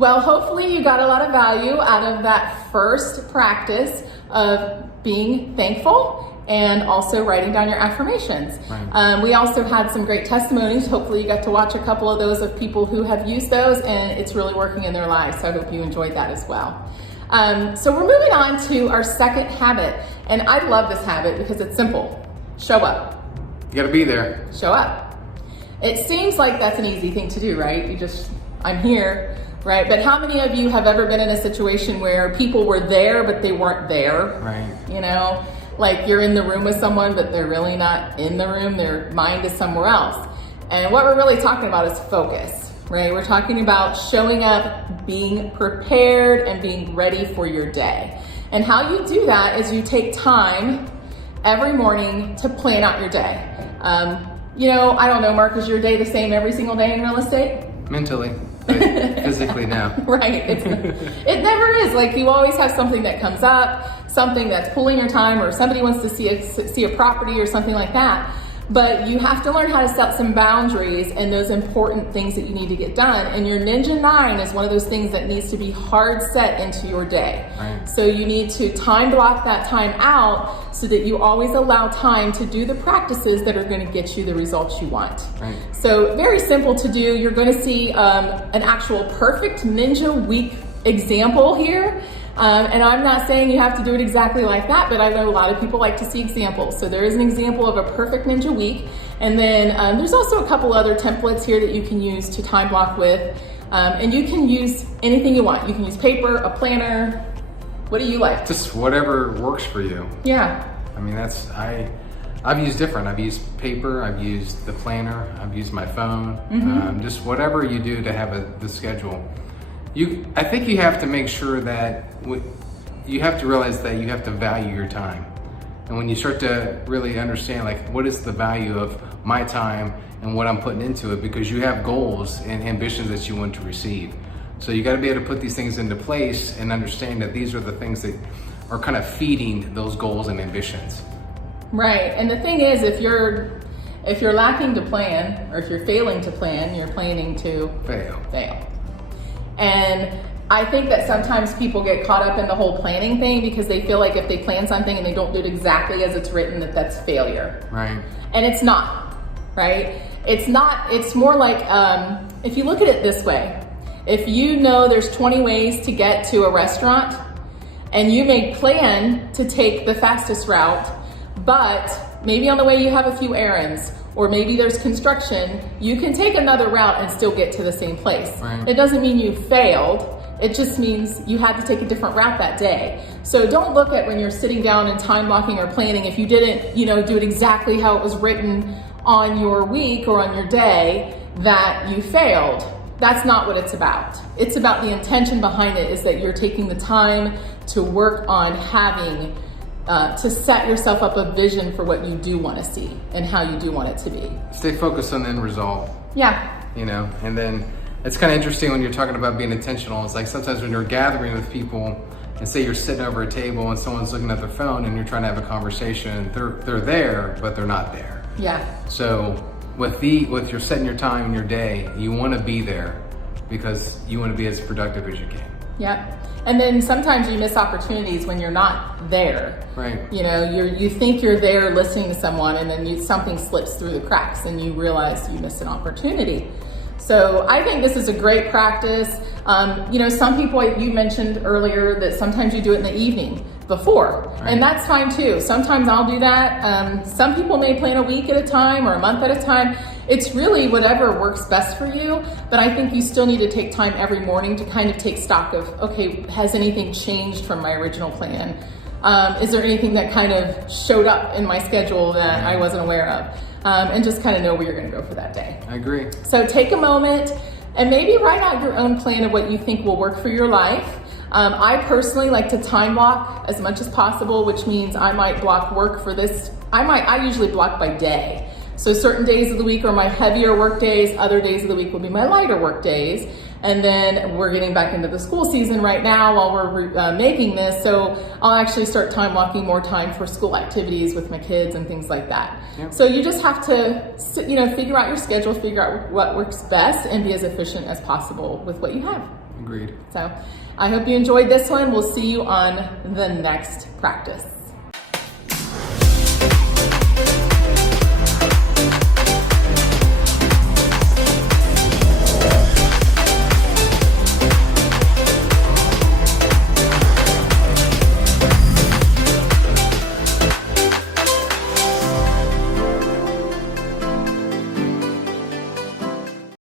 Well, hopefully you got a lot of value out of that first practice of being thankful and also writing down your affirmations. Right. We also had some great testimonies. Hopefully you got to watch a couple of those of people who have used those and it's really working in their lives. So I hope you enjoyed that as well. So we're moving on to our second habit. And I love this habit because it's simple. Show up. You gotta be there. Show up. It seems like that's an easy thing to do, right? I'm here. Right, but how many of you have ever been in a situation where people were there, but they weren't there? Right. You know, like you're in the room with someone, but they're really not in the room. Their mind is somewhere else. And what we're really talking about is focus, right? We're talking about showing up, being prepared, and being ready for your day. And how you do that is you take time every morning to plan out your day. I don't know, Mark, is your day the same every single day in real estate? Mentally. Physically now. Right. It never is. Like you always have something that comes up, something that's pulling your time, or somebody wants to see a property or something like that. But you have to learn how to set some boundaries and those important things that you need to get done. And your Ninja 9 is one of those things that needs to be hard set into your day. Right. So you need to time block that time out so that you always allow time to do the practices that are going to get you the results you want. Right. So very simple to do. You're going to see an actual perfect Ninja week example here. And I'm not saying you have to do it exactly like that, but I know a lot of people like to see examples. So there is an example of a perfect Ninja week. And then there's also a couple other templates here that you can use to time block with. And you can use anything you want. You can use paper, a planner. What do you like? Just whatever works for you. Yeah. I mean, I've used different. I've used paper, I've used the planner, I've used my phone. Mm-hmm. Just whatever you do to have the schedule. I think you have to make sure that you have to realize that you have to value your time. And when you start to really understand like what is the value of my time and what I'm putting into it, because you have goals and ambitions that you want to receive. So you got to be able to put these things into place and understand that these are the things that are kind of feeding those goals and ambitions. Right. And the thing is, if you're lacking to plan, or if you're failing to plan, you're planning to fail. And I think that sometimes people get caught up in the whole planning thing because they feel like if they plan something and they don't do it exactly as it's written, that's failure. Right. And it's not, right? It's not, it's more like, if you look at it this way, if you know there's 20 ways to get to a restaurant and you may plan to take the fastest route, but maybe on the way you have a few errands, or maybe there's construction, you can take another route and still get to the same place. Right. It doesn't mean you failed. It just means you had to take a different route that day. So don't look at when you're sitting down and time blocking or planning, if you didn't, do it exactly how it was written on your week or on your day, that you failed. That's not what it's about. It's about the intention behind it, is that you're taking the time to work on having to set yourself up a vision for what you do want to see and how you do want it to be. Stay focused on the end result. Yeah. And then it's kind of interesting when you're talking about being intentional. It's like sometimes when you're gathering with people and say you're sitting over a table and someone's looking at their phone and you're trying to have a conversation, they're there, but they're not there. Yeah. So with your setting your time in your day, you want to be there because you want to be as productive as you can. Yeah. And then sometimes you miss opportunities when you're not there. Right. You think you're there listening to someone, and then something slips through the cracks and you realize you missed an opportunity. So I think this is a great practice. Some people, you mentioned earlier that sometimes you do it in the evening before, right. And that's fine too. Sometimes I'll do that. Some people may plan a week at a time or a month at a time. It's really whatever works best for you, but I think you still need to take time every morning to kind of take stock of, okay, has anything changed from my original plan? Is there anything that kind of showed up in my schedule that I wasn't aware of? And just kind of know where you're going to go for that day. I agree. So take a moment and maybe write out your own plan of what you think will work for your life. I personally like to time block as much as possible, which means I might block work for this. I usually block by day. So certain days of the week are my heavier work days. Other days of the week will be my lighter work days. And then we're getting back into the school season right now while we're making this. So I'll actually start time blocking more time for school activities with my kids and things like that. Yep. So you just have to, figure out your schedule, figure out what works best, and be as efficient as possible with what you have. Agreed. So I hope you enjoyed this one. We'll see you on the next practice.